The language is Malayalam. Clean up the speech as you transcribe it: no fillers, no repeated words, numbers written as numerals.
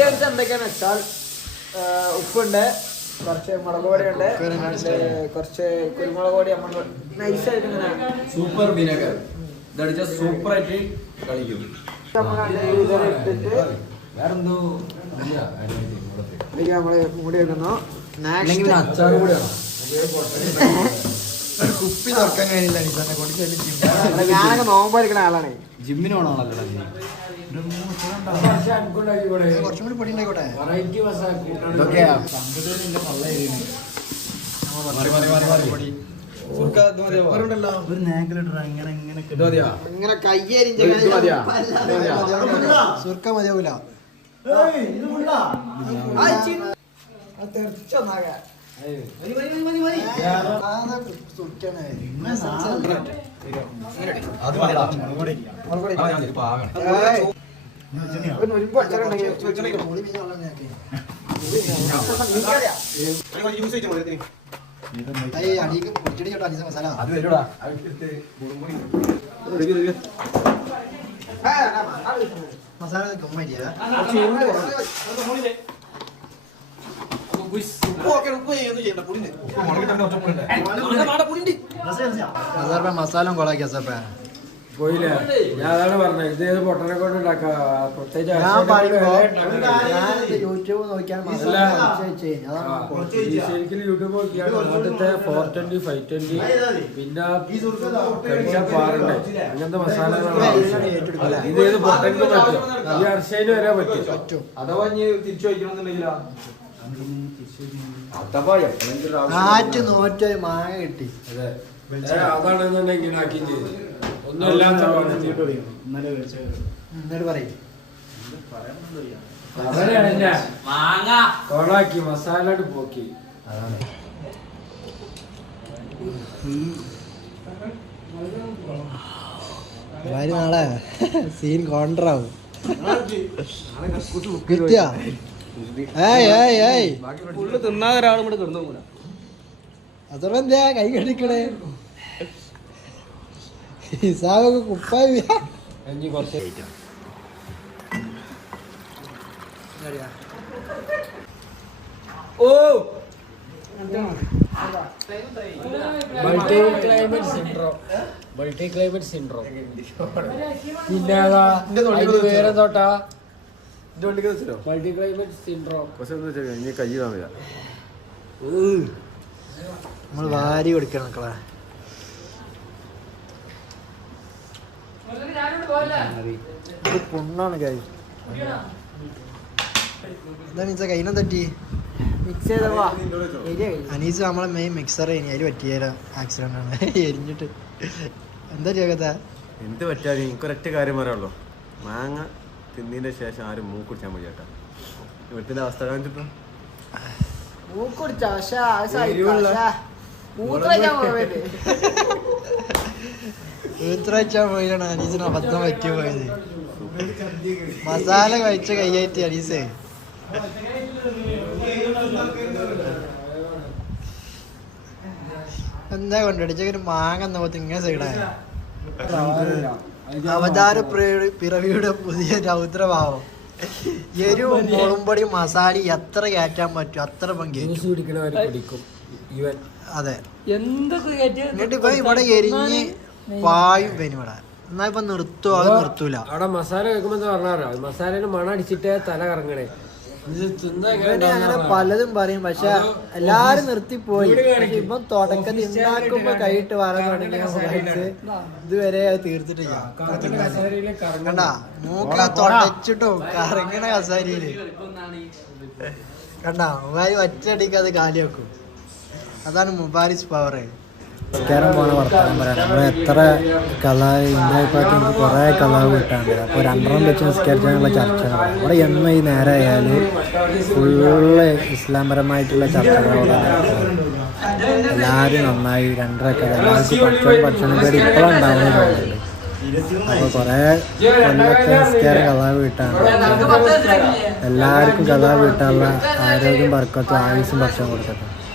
ഇൻഗ്രീഡിയൻസ് എന്തൊക്കെയാന്ന് വെച്ചാൽ ഉപ്പുണ്ട്, കുറച്ച് മുളക് പൊടിയുണ്ട്, കുറച്ച് കുരുമുളക് പൊടി നമ്മൾ നൈസായിട്ട് ഇങ്ങനെ സൂപ്പർ വിനെഗർ ഇതടിച്ച സൂപ്പർ ആയിട്ട് കളിക്കും. വേറെന്തോ നമ്മള് മൂടി വെക്കുന്നു. അച്ചാറ് കൂടെയാണോ? കുപ്പി തുറക്കാൻ കഴിയില്ല. ഞാനൊക്കെ നോമ്പായിരിക്കണ ആളാണ്. ജിമ്മിന് പോകണമല്ലോ. കുറച്ചും കൂടി പൊടി ഉണ്ടായിക്കോട്ടെ. ഇങ്ങനെ കയ്യേരിഞ്ച സുർക്ക മതിയാവൂല. തെറിച്ചൊന്നാകാ മസാല മസാല കൊളാക്കി അസപ്പ പോയില്ല. ഞാൻ അതാണ് പറഞ്ഞത്, ഇത് പൊട്ടനെ കൊണ്ട് ഉണ്ടാക്കാം. പ്രത്യേകിച്ച് യൂട്യൂബ് നോക്കിയാൽ ശരിക്കും യൂട്യൂബ് നോക്കിയാണ് ആദ്യത്തെ 420, 520 പിന്നെ പാറുണ്ട് അങ്ങനത്തെ മസാലകളാണ്. ഇത് ഏത് പൊട്ടനും പറ്റും, ഈ അർഷയിന് വരാൻ പറ്റും. അഥവാ തിരിച്ചു വയ്ക്കണമെന്നുണ്ടെങ്കിലോ ആറ്റ് നോറ്റ മാങ്ങ കിട്ടി. അതാണെന്നുണ്ടെങ്കിൽ ആക്കി ചെയ്ത് ഒന്നുമില്ലാത്ത പറയും കോളാക്കി മസാല പോക്കി. നാളെ സീൻ കോൺട്രാവും. കിട്ടിയാ തിന്നാതെ ഒരാളും കൂടെ കിടന്നു. അതെന്താ കൈ കടിക്കണേ? ഹിസാബൊക്കെ കുപ്പായ ഓ മൾട്ടി ക്ലൈമറ്റ് സിൻഡ്രോം പിന്നെ വേറെ തോട്ടാ മൾട്ടി ക്ലൈമറ്റ് സിൻഡ്രോം. കൈ കാണില്ല, നമ്മൾ വാരി കൊടുക്കണം മക്കളെ. പുണ്ണാണ് കൈ. എന്താ കൈനെ തട്ടി മിക്സ് ചെയ്തവാ. അനീസ് നമ്മളെ മെയിൻ മിക്സർ അതിൽ പറ്റിയ ആക്സിഡന്റ് ആണ്. എരിഞ്ഞിട്ട് എന്താ ചെയ്യത്ത എന്ത് പറ്റാതെ എനിക്കൊരൊറ്റ കാര്യം പറയാനുള്ളൂ. മാങ്ങ തിന്നതിന്റെ ശേഷം ആരും മൂക്കുടിച്ചാൽ മതി കേട്ടോ. ഇവിടുത്തെ അവസ്ഥ കാണിച്ചിട്ടോ മൂത്രച്ചാൻ പോയാണ് അനീസിന് അബദ്ധം പറ്റിയ പോയത്. മസാല കഴിച്ച കൈയായിട്ട് അനീസേ എന്താ കൊണ്ടടിച്ചൊരു മാങ്ങ എന്നപ്പോ ഇങ്ങനെ സൈഡായ അവതാര പിറവിയുടെ പുതിയ രൗദ്രഭാവം. എരിവും മുളമ്പൊടി മസാല എത്ര കയറ്റാൻ പറ്റും അത്ര പങ്കേറ്റും. അതെ, എന്നിട്ട് ഇപ്പൊ ഇവിടെ എരിഞ്ഞ് പായും പേന് ഇവിടെ. എന്നാ ഇപ്പൊ നിർത്തുവോ? അത് നിർത്തൂല. അവിടെ മസാല വെക്കുമ്പോ പറഞ്ഞാറോ മസാലേനെ മണം അടിച്ചിട്ട് തല കറങ്ങണേ. അങ്ങനെ പലതും പറയും, പക്ഷെ എല്ലാരും നിർത്തിപ്പോയി. ഇപ്പൊ തുടക്കത്തിൽ ഉണ്ടാക്കുമ്പോ കൈയിട്ട് വരാൻ തുടങ്ങിയ ഇതുവരെ അത് തീർത്തിട്ടില്ല. കണ്ടാ മൂക്ക തുടച്ചിട്ടും കറങ്ങണ കസാരിയില് കണ്ടാ മുബാരി ഒറ്റയടിക്ക് അത് കാലി വെക്കും. അതാണ് മുബാരിസ് പവർ. കേരം പോണ വർത്തമാനം പറയാം. നമ്മൾ എത്ര കലാവ് ഇന്ത്യപ്പായിട്ട് എനിക്ക് കുറേ കലാവ് കിട്ടാണ്ട്. അപ്പോൾ രണ്ടെണ്ണം വെച്ച് നിസ്കരിച്ചാനുള്ള ചർച്ചകൾ അവിടെ എന്നും ഈ നേരെ ആയാൽ ഫുള്ള് ഇസ്ലാംപരമായിട്ടുള്ള ചർച്ചകളോടെ എല്ലാവരും നന്നായി രണ്ടരൊക്കെ എല്ലാവർക്കും ഭക്ഷണം പേര് ഇപ്പോഴും ഉണ്ടാവുന്നുണ്ട്. അപ്പോൾ കുറേ കൊല്ലത്തെ നിസ്കാരം കലാവ് കിട്ടാണ്ട് എല്ലാവർക്കും കലാവ് കിട്ടാനുള്ള ആരോഗ്യം ബർക്കത്തും ആയുസ്സും ഭക്ഷണം കൊടുക്കട്ടെ.